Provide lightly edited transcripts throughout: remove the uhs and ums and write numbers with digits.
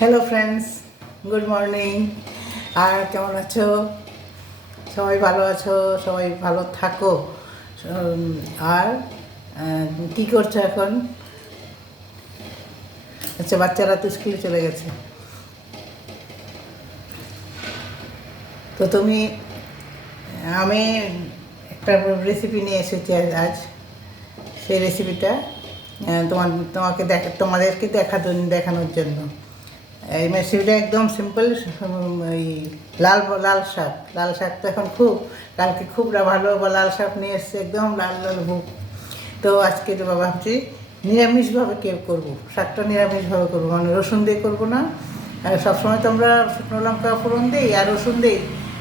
Hello friends, good morning. আর কেমন আছো? সবাই ভালো আছো? সবাই ভালো থাকো। আর কি করছো এখন? আচ্ছা, বাচ্চারা তো স্কুলে চলে গেছে। তো আমি একটা রেসিপি নিয়ে এসেছি আজ। সেই রেসিপিটা তোমাদেরকে দেখানোর জন্য। এই রেসিপিটা একদম সিম্পল। এই লাল শাক তো এখন কালকে খুব ভালো লাল শাক নিয়ে এসছে, একদম লাল লাল ভুক। তো আজকে তো ভাবছি নিরামিষভাবে করবো, শাকটা নিরামিষভাবে করবো, মানে রসুন দিয়ে করবো না। আর সবসময় তো আমরা শুকনো লঙ্কা ফোড়ন দিই আর রসুন দিই,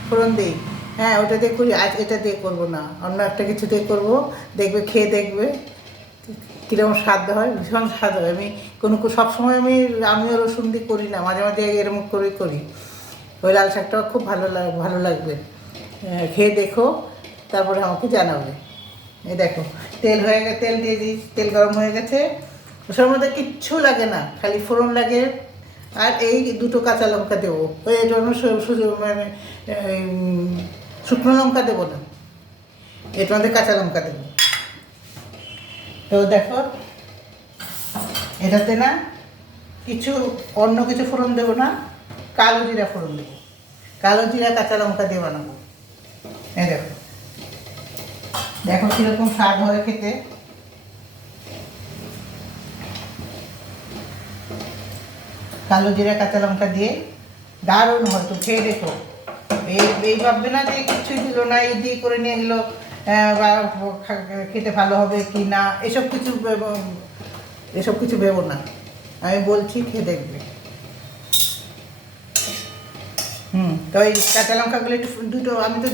ফোড়ন দিই। হ্যাঁ, ওটা দিয়ে করি। আজ এটা দিয়ে করবো না, অন্য একটা কিছু দিয়ে করবো। খেয়ে দেখবে কীরকম স্বাদ হয়। ভীষণ স্বাদ হয়। সবসময় আমিও রসুন দিয়ে করি না, মাঝে মাঝে এরকম করে করি। ওই লাল শাকটাও খুব ভালো লাগবে। খেয়ে দেখো, তারপরে আমাকে জানাবে। এই দেখো, তেল দিয়ে দিই, তেল গরম হয়ে গেছে। ওসব মধ্যে কিচ্ছু লাগে না, খালি ফোড়ন লাগে। আর এই দুটো কাঁচা লঙ্কা দেবো। ওই জন্য মানে শুকনো লঙ্কা দেবো না, এর মধ্যে কাঁচা লঙ্কা দেবো। তো দেখো, এটাতে না অন্য কিছু ফোড়ন দেবো না, কালো জিরা ফোড়ন দেবো। কালো জিরা কাঁচা লঙ্কা দিয়ে বানাবো। এই দেখো, দেখো কীরকম স্বাদ হয় খেতে। কালো জিরা কাঁচা লঙ্কা দিয়ে দারুণ হয়, তো খেয়ে দেখো। এই ভাববে না যে কিছুই দিল না, এই দিয়ে করে নিয়ে গেলো বা খেতে ভালো হবে কি না, এসব কিছু ভেবো না। আমি বলছি, খেয়ে দেখবে। তো এই কাঁচা লঙ্কাগুলো দুটো,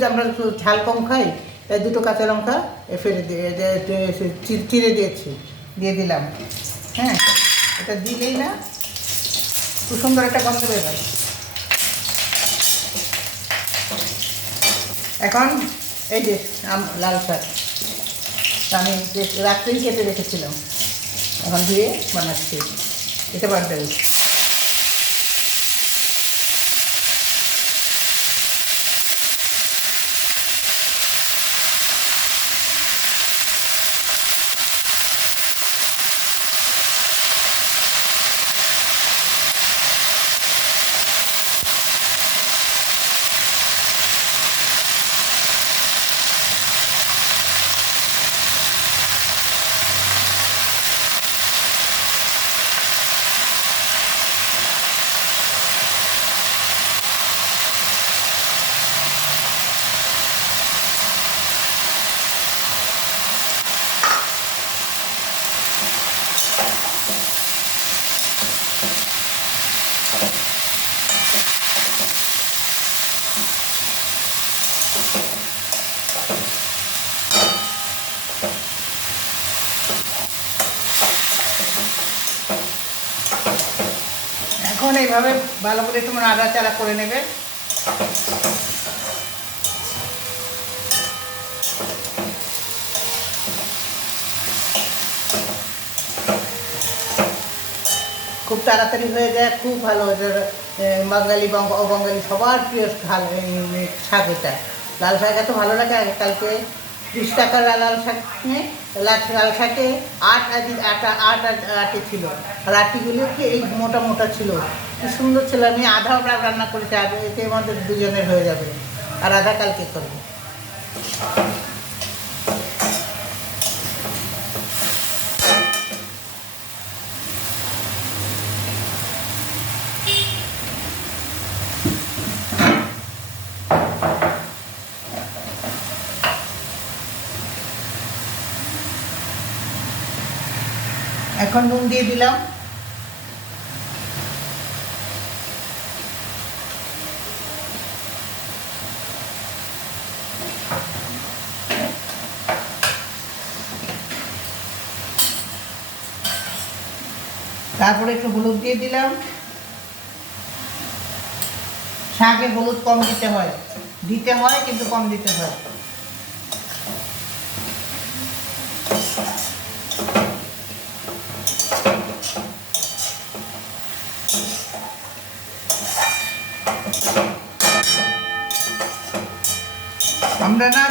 আমরা তো ঝাল কম খাই, তাই দুটো কাঁচা লঙ্কা ফেলে দিয়ে চিড়ে দিয়ে দিলাম। হ্যাঁ, এটা দিলেই না খুব সুন্দর একটা গন্ধ বেরোয়। এখন এই যে লাল শাক আমি রাত্রেই কেটে রেখেছিলাম, এখন দিয়ে বানাচ্ছি। এটা বাড়তে হবে। এখন এইভাবে ভালো করে একটু নাড়াচাড়া করে নেবে। খুব তাড়াতাড়ি হয়ে যায়, খুব ভালো। বাঙালি অবাঙালি সবার প্রিয় শাক এটা। লাল শাক এত ভালো লাগে। কালকে 30 টাকার লাল শাক নিয়ে, লাল শাকে আটি ছিল। আর আটিগুলো কি এই মোটা মোটা ছিল, কি সুন্দর ছিল। আমি আধা রান্না করেছি, আর এতে আমাদের দুজনের হয়ে যাবে, আর আধা কালকে করবো। এখন নুন দিয়ে দিলাম। তারপরে একটু হলুদ দিয়ে দিলাম। শাকে হলুদ কম দিতে হয়, কিন্তু কম দিতে হয়। আমরা না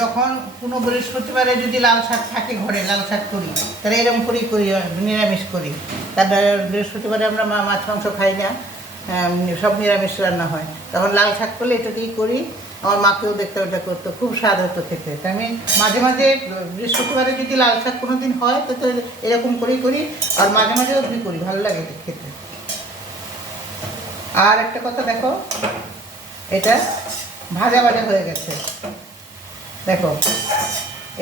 যখন কোনো বৃহস্পতিবারে যদি লাল শাক থাকে ঘরে, লাল শাক করি, তাহলে এরকম করেই করি, নিরামিষ করি। তারপরে বৃহস্পতিবারে আমরা মাছ মাংস খাই না, সব নিরামিষ রান্না হয়, তখন লাল শাক করলে এটা দিয়েই করি। আমার মাকেও দেখতে ওটা করতো, খুব স্বাদ হতো খেতে। তা আমি মাঝে মাঝে বৃহস্পতিবারে যদি লাল শাক কোনো দিন হয় তো এরকম করেই করি, আর মাঝে মাঝে ওই করি, ভালো লাগে খেতে। আর একটা কথা দেখো, এটা ভাজা ভাজা হয়ে গেছে, দেখো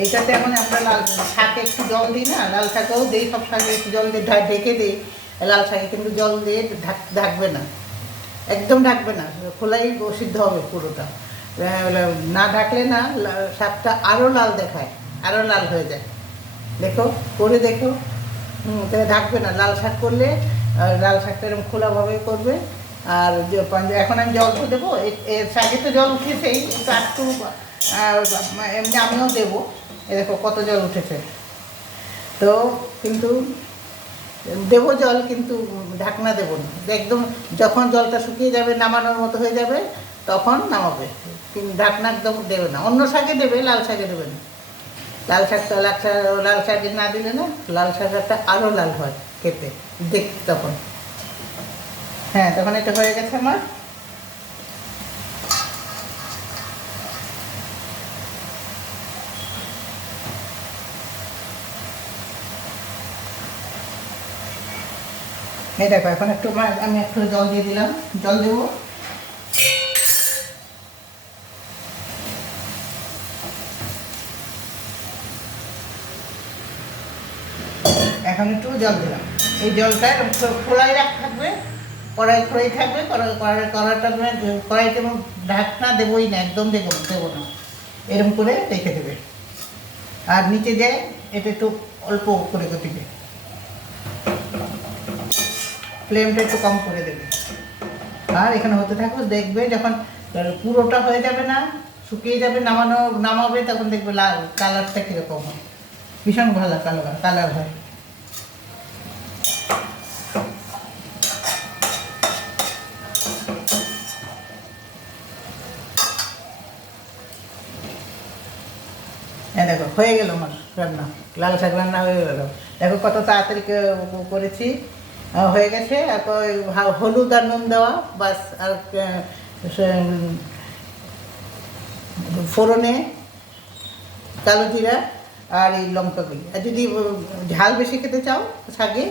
এইটাতে এখন আমরা লাল শাকে একটু জল দিই না, লাল শাকেও দিই, সব শাকে একটু জল দিয়ে ঢেকে দিই। লাল শাকে কিন্তু জল দিয়ে ঢাকবে না, একদম ঢাকবে না, খোলাই সিদ্ধ হবে পুরোটা। না ঢাকলে না শাকটা আরও লাল দেখায়, আরও লাল হয়ে যায়। দেখো করে দেখো, তাহলে ঢাকবে না। লাল শাক করলে লাল শাকটা এরকম খোলাভাবে করবে। আর এখন আমি জল তো দেবো, এর শাকে তো জল উঠেছেই, একটু এমনি আমিও দেবো। এ দেখো কত জল উঠেছে, তো কিন্তু দেবো জল, কিন্তু ঢাকনা দেবো না, একদম যখন জলটা শুকিয়ে যাবে, নামানোর মতো হয়ে যাবে, তখন নামাবে, কিন্তু ঢাকনা একদম দেবে না। অন্য শাকে দেবে, লাল শাকে দেবে না। লাল শাকটা লাল শাকে না দিলে না, লাল শাকটা আরও লাল হয় খেতে, দেখতে তখন। হ্যাঁ, তখন এটা হয়ে গেছে আমার। এই দেখো এখন একটু আমি একটু জল দিয়ে দিলাম, জল দেবো। এখন একটু জল দিলাম, এই জলটা খোলাই থাকবে, কড়াই থাকবে, কড়াইতে ঢাকনা দেবোই না, একদম দেবো না, এরকম করে রেখে দেবে। আর নিচে দেয় এটা একটু অল্প করে দিবে, ফ্লেমটা একটু কম করে দেবে। আর এখানে হতে থাকবে, দেখবে যখন পুরোটা হয়ে যাবে না, শুকিয়ে যাবে, নামাবে, তখন দেখবে লাল কালারটা কীরকম হয়, ভীষণ ভালো কালার হয়। হ্যাঁ দেখো হয়ে গেল আমার রান্না, লাল শাক রান্না হয়ে গেল। দেখো কত তাড়াতাড়ি করেছি, হয়ে গেছে। তারপর হলুদ আর নুন দেওয়া বাস, আর ফোড়নে কালো জিরা আর এই লঙ্কাগুলি। আর যদি ঝাল বেশি খেতে চাও শাকে,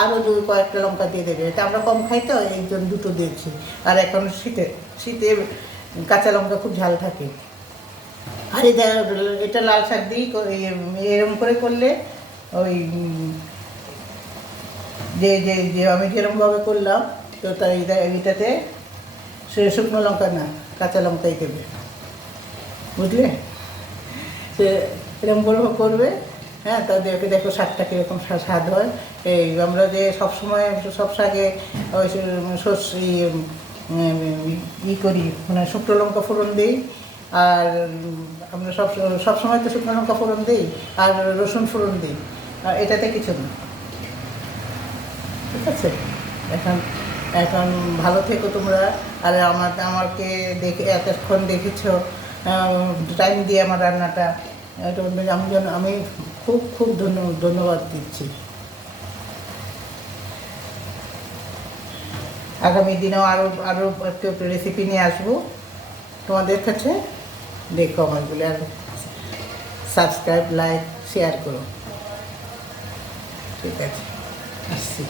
আরও কয়েকটা লঙ্কা দিয়ে দেবে। এটা আমরা কম খাই তো, এই জন্য দুটো দিয়েছি। আর এখন শীতে কাঁচা লঙ্কা খুব ঝাল থাকে। আর এটা লাল শাক দিয়েই এরম করে করলে, ওই যে যে যে আমি যেরকমভাবে করলাম, তো তাই এটাতে শুকনো লঙ্কা না, কাঁচা লঙ্কাই দেবে, বুঝলে? সে এরকম করে করবে। হ্যাঁ, তাদেরকে দেখো শাকটা কীরকম স্বাদ হয়। এই আমরা যে সবসময় সব শাকে ওই ই করি, মানে শুকনো লঙ্কা ফোড়ন দিই, আর আমরা সবসময় তো শুকনো লঙ্কা ফোড়ন দিই, আর রসুন ফোড়ন দিই, আর এটাতে কিছু না। ঠিক আছে, এখন ভালো থেকো তোমরা। আর আমাকে দেখে এতক্ষণ দেখেছ, টাইম দিয়ে আমার রান্নাটা, আমি খুব খুব ধন্যবাদ দিচ্ছি। আগামী দিনেও আরও একটু রেসিপি নিয়ে আসবো তোমাদের কাছে। দেখো আমারগুলো, আর সাবস্ক্রাইব, লাইক, শেয়ার করো। ঠিক আছে, আসছি।